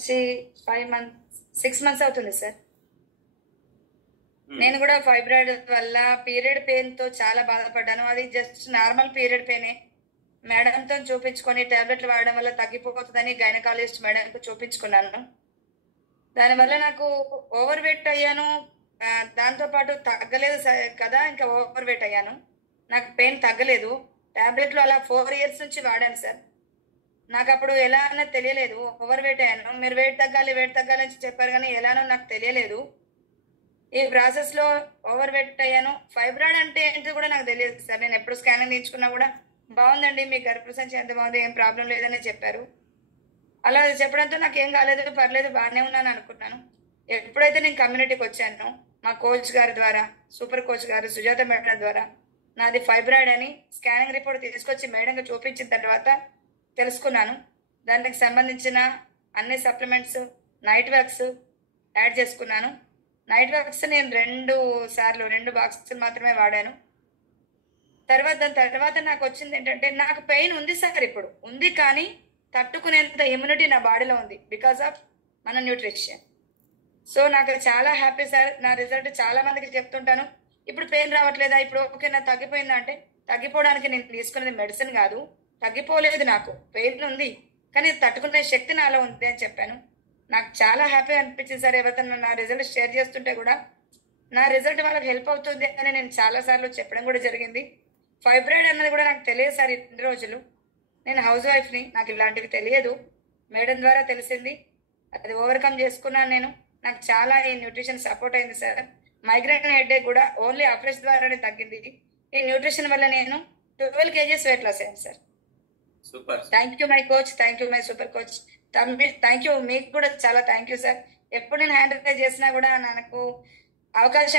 వచ్చి 5 months 6 months అవుతుంది sir. నేను కూడా ఫైబ్రాయిడ్ వల్ల పీరియడ్ పెయిన్ తో చాలా బాధపడ్డాను. అది జస్ట్ నార్మల్ పీరియడ్ పెయినే. మేడంతో చూపించుకొని టాబ్లెట్లు వాడడం వల్ల తగ్గిపోతుందని గైనకాలజిస్ట్ మేడంకు చూపించుకున్నాను. దానివల్ల నాకు ఓవర్ వెయిట్ అయ్యాను. దాంతో పాటు తగ్గలేదు కదా, ఇంకా ఓవర్ వెయిట్ అయ్యాను. నాకు పెయిన్ తగ్గలేదు. టాబ్లెట్లు అలా 4 years నుంచి వాడాను సార్. నాకు అప్పుడు ఎలా అన్నది తెలియలేదు. ఓవర్ వెయిట్ అయ్యాను. మీరు వెయిట్ తగ్గాలి అని చెప్పారు, కానీ ఎలానో నాకు తెలియలేదు. ఈ ప్రాసెస్ లో ఓవర్ వెయిట్ అయ్యాను. ఫైబ్రాయిడ్ అంటే ఏంటో కూడా నాకు తెలియదు సార్. నేను ఎప్పుడు స్కానింగ్ తీయించుకున్నా కూడా బాగుందండి, మీ గర్భసంచి ఎంత బాగుంది, ఏం ప్రాబ్లం లేదని చెప్పారు. అలా చెప్పడంతో నాకు ఏం కాలేదు, పర్లేదు, బాగానే ఉన్నాను అనుకున్నాను. ఎప్పుడైతే నేను కమ్యూనిటీకి వచ్చానో మా కోచ్ గారి ద్వారా, సూపర్ కోచ్ గారు సుజాత మేడం ద్వారా నాది ఫైబ్రాయిడ్ అని స్కానింగ్ రిపోర్ట్ తీసుకొచ్చి మేడంకి చూపించిన తర్వాత తెలుసుకున్నాను. దానికి సంబంధించిన అన్ని సప్లిమెంట్స్, నైట్ వర్క్స్ యాడ్ చేసుకున్నాను. నైట్ వర్క్స్ నేను 2 బాక్సులు మాత్రమే వాడాను. దాని తర్వాత నాకు వచ్చింది ఏంటంటే, నాకు పెయిన్ ఉంది సార్, ఇప్పుడు ఉంది, కానీ తట్టుకునేంత ఇమ్యూనిటీ నా బాడీలో ఉంది బికాస్ ఆఫ్ మన న్యూట్రిషన్. సో నాకు చాలా హ్యాపీ సార్. నా రిజల్ట్ చాలా మందికి చెప్తుంటాను. ఇప్పుడు పెయిన్ రావట్లేదా, ఇప్పుడు ఓకే నా తగ్గిపోయిందా అంటే, తగ్గిపోవడానికి నేను తీసుకునేది మెడిసిన్ కాదు, తగ్గిపోలేదు, నాకు పెయిన్ ఉంది, కానీ తట్టుకునే శక్తి నాలో ఉంది అని చెప్పాను. నాకు చాలా హ్యాపీ అనిపించింది సార్. ఎవరితో నా రిజల్ట్ షేర్ చేస్తుంటే కూడా నా రిజల్ట్ వాళ్ళకి హెల్ప్ అవుతుంది అని నేను చాలా సార్లు చెప్పడం కూడా జరిగింది. ఫైబ్రాయిడ్ అన్నది కూడా నాకు తెలియదు సార్. ఇన్ని రోజులు నేను హౌస్ వైఫ్ని, నాకు ఇలాంటివి తెలియదు. మేడం ద్వారా తెలిసింది, అది ఓవర్కమ్ చేసుకున్నాను నేను. నాకు చాలా ఈ న్యూట్రిషన్ సపోర్ట్ అయింది సార్. మైగ్రేన్ హెడేక్ కూడా ఓన్లీ అఫ్రెష్ ద్వారానే తగ్గింది. ఈ న్యూట్రిషన్ వల్ల నేను 12 kgs వెయిట్ లాస్ అయ్యాను sir. Super. Thank you my coach, thank you my super coach, thank you. మీకు కూడా చాలా థ్యాంక్ యూ సార్. ఎప్పుడు నేను హ్యాండిల్ చేసినా కూడా నాకు అవకాశం